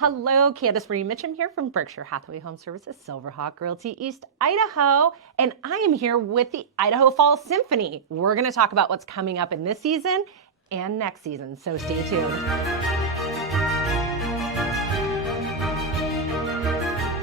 Hello, Candace-Marie Mitcham here from Berkshire Hathaway Home Services, Silverhawk Realty East, Idaho, and I am here with the Idaho Falls Symphony. We're going to talk about what's coming up in this season and next season, so stay tuned.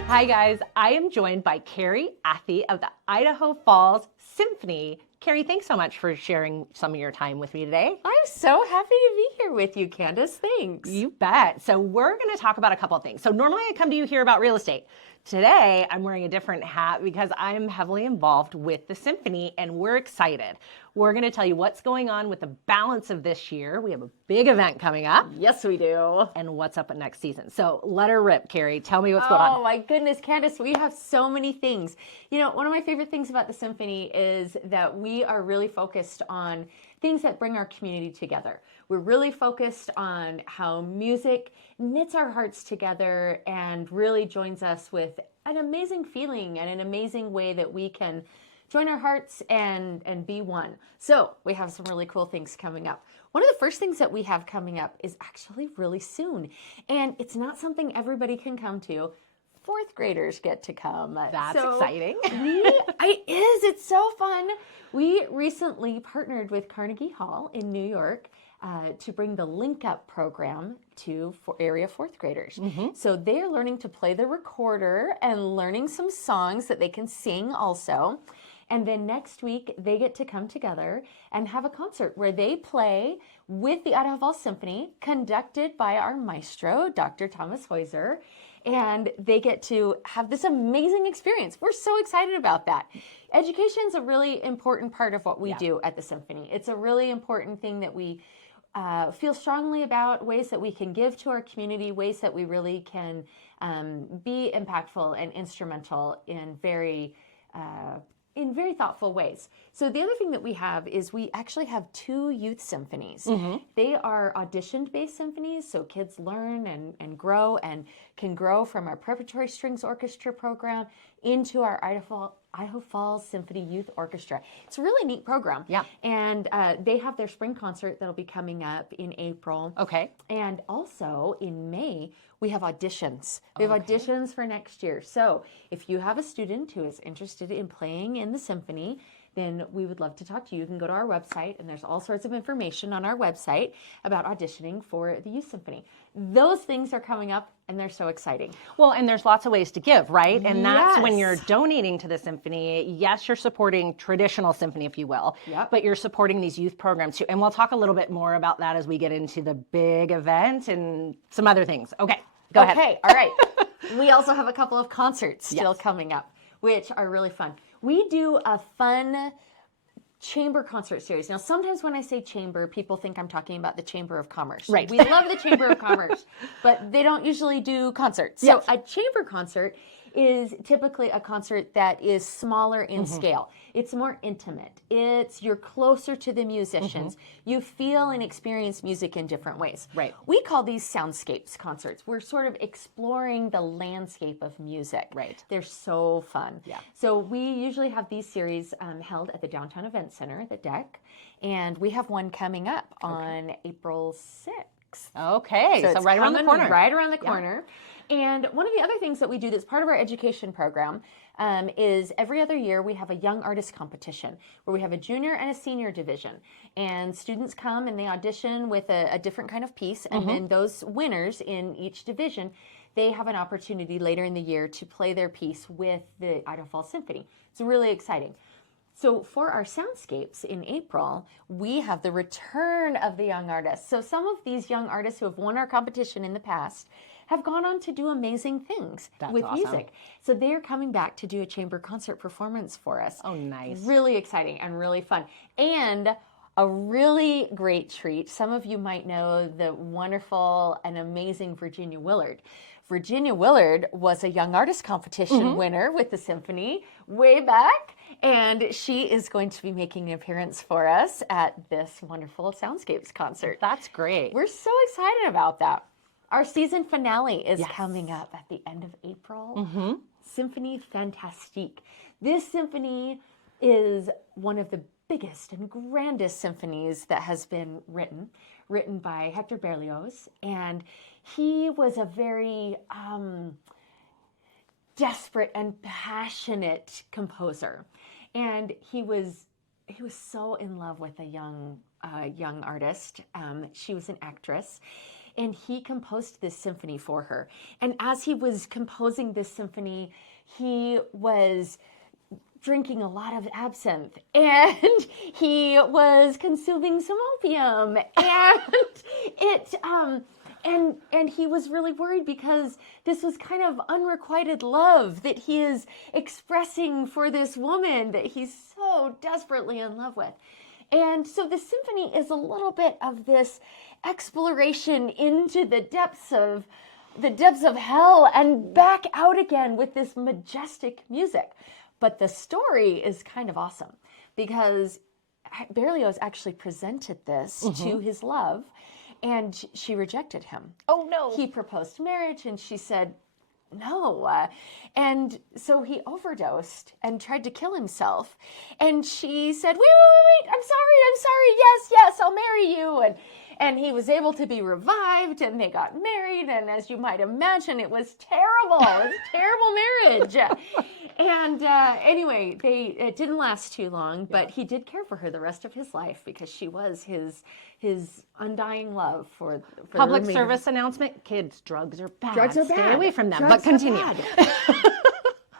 Hi guys, I am joined by Carrie, Athay of the Idaho Falls Symphony. Carrie, thanks so much for sharing some of your time with me today. I'm so happy to be here with you, Candace. Thanks. You bet. So we're going to talk about a couple of things. So normally I come to you here about real estate. Today I'm wearing a different hat because I'm heavily involved with the symphony and we're excited. We're going to tell you what's going on with the balance of this year. We have a big event coming up. Yes, we do. And what's up at next season. So let her rip, Carrie. Tell me what's going on. Oh my goodness, Candace, we have so many things. You know, one of my favorite things about the symphony is that we are really focused on things that bring our community together. We're really focused on how music knits our hearts together and really joins us with an amazing feeling and an amazing way that we can join our hearts and be one. So we have some really cool things coming up. One of the first things that we have coming up is actually really soon. And it's not something everybody can come to. Fourth graders get to come. That's exciting. It's so fun. We recently partnered with Carnegie Hall in New York to bring the Link Up program to area fourth graders. So they're learning to play the recorder and learning some songs that they can sing also. And then next week, they get to come together and have a concert where they play with the Idaho Falls Symphony, conducted by our maestro, Dr. Thomas Heuser. And they get to have this amazing experience. We're so excited about that. Education is a really important part of what we do at the Symphony. It's a really important thing that we feel strongly about, ways that we can give to our community, ways that we really can be impactful and instrumental in very thoughtful ways. So the other thing that we have is we actually have 2 youth symphonies. They are audition-based symphonies, so kids learn and grow and can grow from our preparatory strings orchestra program into our Idaho Falls Symphony Youth Orchestra. It's a really neat program. Yeah. And they have their spring concert that'll be coming up in April. Okay. And also in May, we have auditions. We have auditions for next year. So if you have a student who is interested in playing in the symphony, then we would love to talk to you. You can go to our website, and there's all sorts of information on our website about auditioning for the Youth Symphony. Those things are coming up, and they're so exciting. Well, and there's lots of ways to give, right? And that's when you're donating to the symphony. Yes, you're supporting traditional symphony, if you will, but you're supporting these youth programs too. And we'll talk a little bit more about that as we get into the big event and some other things. Okay, go ahead. Okay, all right. We also have a couple of concerts still coming up, which are really fun. We do a fun chamber concert series. Now, sometimes when I say chamber, people think I'm talking about the Chamber of Commerce. Right. We love the Chamber of Commerce, but they don't usually do concerts. So a chamber concert is typically a concert that is smaller in scale. It's more intimate. You're closer to the musicians. You feel and experience music in different ways. Right. We call these soundscapes concerts. We're sort of exploring the landscape of music. Right. They're so fun. Yeah. So we usually have these series held at the Downtown Event Center, the DEC, and we have one coming up on April 6th. Okay, so right around the corner. Right around the corner. And one of the other things that we do that's part of our education program is every other year we have a young artist competition where we have a junior and a senior division. And students come and they audition with a different kind of piece. And then those winners in each division, they have an opportunity later in the year to play their piece with the Idaho Falls Symphony. It's really exciting. So for our soundscapes in April, we have the return of the young artists. So some of these young artists who have won our competition in the past have gone on to do amazing things with music. So they're coming back to do a chamber concert performance for us. Oh, nice. Really exciting and really fun. And a really great treat, some of you might know the wonderful and amazing Virginia Willard. Virginia Willard was a young artist competition winner with the symphony way back, and she is going to be making an appearance for us at this wonderful Soundscapes concert. That's great. We're so excited about that. Our season finale is coming up at the end of April. Symphony Fantastique. This symphony is one of the biggest and grandest symphonies that has been written. written by Hector Berlioz, and he was a very desperate and passionate composer, and he was so in love with a young artist. She was an actress, and he composed this symphony for her. And as he was composing this symphony, he was drinking a lot of absinthe, and he was consuming some opium, and he was really worried because this was kind of unrequited love that he is expressing for this woman that he's so desperately in love with. And so the symphony is a little bit of this exploration into the depths of hell and back out again with this majestic music. But the story is kind of awesome because Berlioz actually presented this to his love, and she rejected him. Oh, no. He proposed marriage, and she said no. And so he overdosed and tried to kill himself. And she said, wait, I'm sorry. Yes, I'll marry you. And he was able to be revived, and they got married. And as you might imagine, it was terrible. It was a terrible marriage. And anyway, it didn't last too long, but he did care for her the rest of his life because she was his undying love for Public service announcement: kids, drugs are bad. Drugs are bad. Stay away from them. Drugs but continue.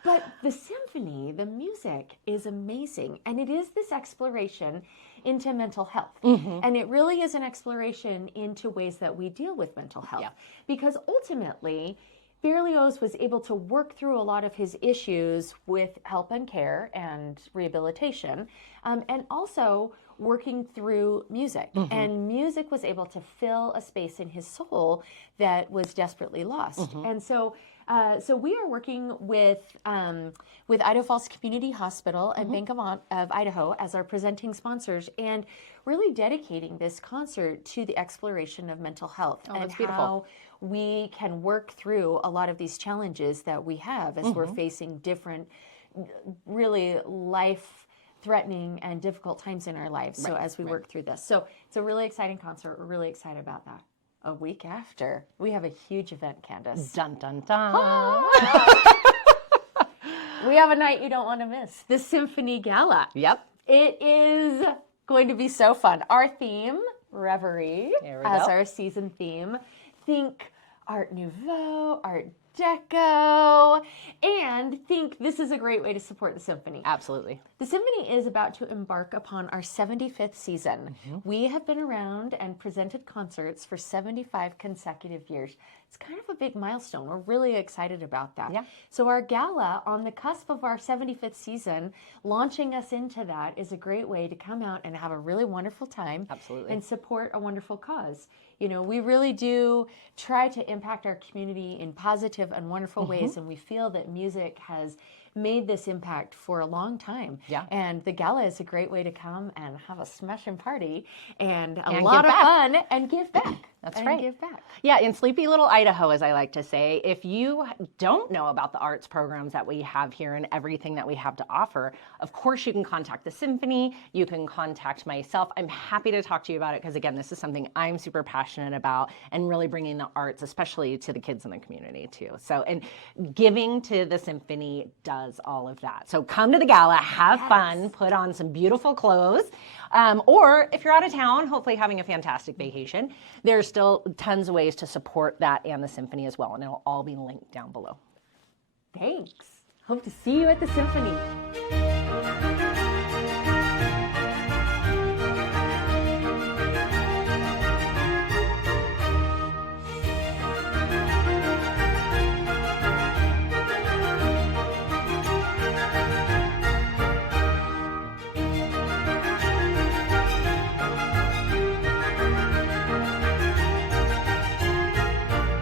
But the symphony, the music is amazing, and it is this exploration into mental health. And it really is an exploration into ways that we deal with mental health. Because ultimately, Berlioz was able to work through a lot of his issues with help and care and rehabilitation, and also working through music. And music was able to fill a space in his soul that was desperately lost. And so we are working with Idaho Falls Community Hospital and Bank of Idaho as our presenting sponsors, and really dedicating this concert to the exploration of mental health and how we can work through a lot of these challenges that we have as we're facing different, really life-threatening and difficult times in our lives. So as we work through this. So it's a really exciting concert. We're really excited about that. A week after, we have a huge event, Candace. Dun, dun, dun. We have a night you don't want to miss. The Symphony Gala. Yep. It is going to be so fun. Our theme, Reverie, as our season theme. Think Art Nouveau, Art Deco, and think this is a great way to support the symphony. Absolutely. The symphony is about to embark upon our 75th season. We have been around and presented concerts for 75 consecutive years. It's kind of a big milestone. We're really excited about that. Yeah. So our gala, on the cusp of our 75th season, launching us into that is a great way to come out and have a really wonderful time. Absolutely. And support a wonderful cause. You know, we really do try to impact our community in positive and wonderful ways, and we feel that music has made this impact for a long time. Yeah. And the gala is a great way to come and have a smashing party and a lot of fun and give back. That's right. Give back. Yeah, in sleepy little Idaho, as I like to say, if you don't know about the arts programs that we have here and everything that we have to offer, of course you can contact the symphony, you can contact myself. I'm happy to talk to you about it because, again, this is something I'm super passionate about and really bringing the arts, especially to the kids in the community too. So, and giving to the symphony does all of that. So come to the gala, have fun, put on some beautiful clothes, or if you're out of town, hopefully having a fantastic vacation, there's still tons of ways to support that and the symphony as well, and it'll all be linked down below. Thanks. Hope to see you at the symphony.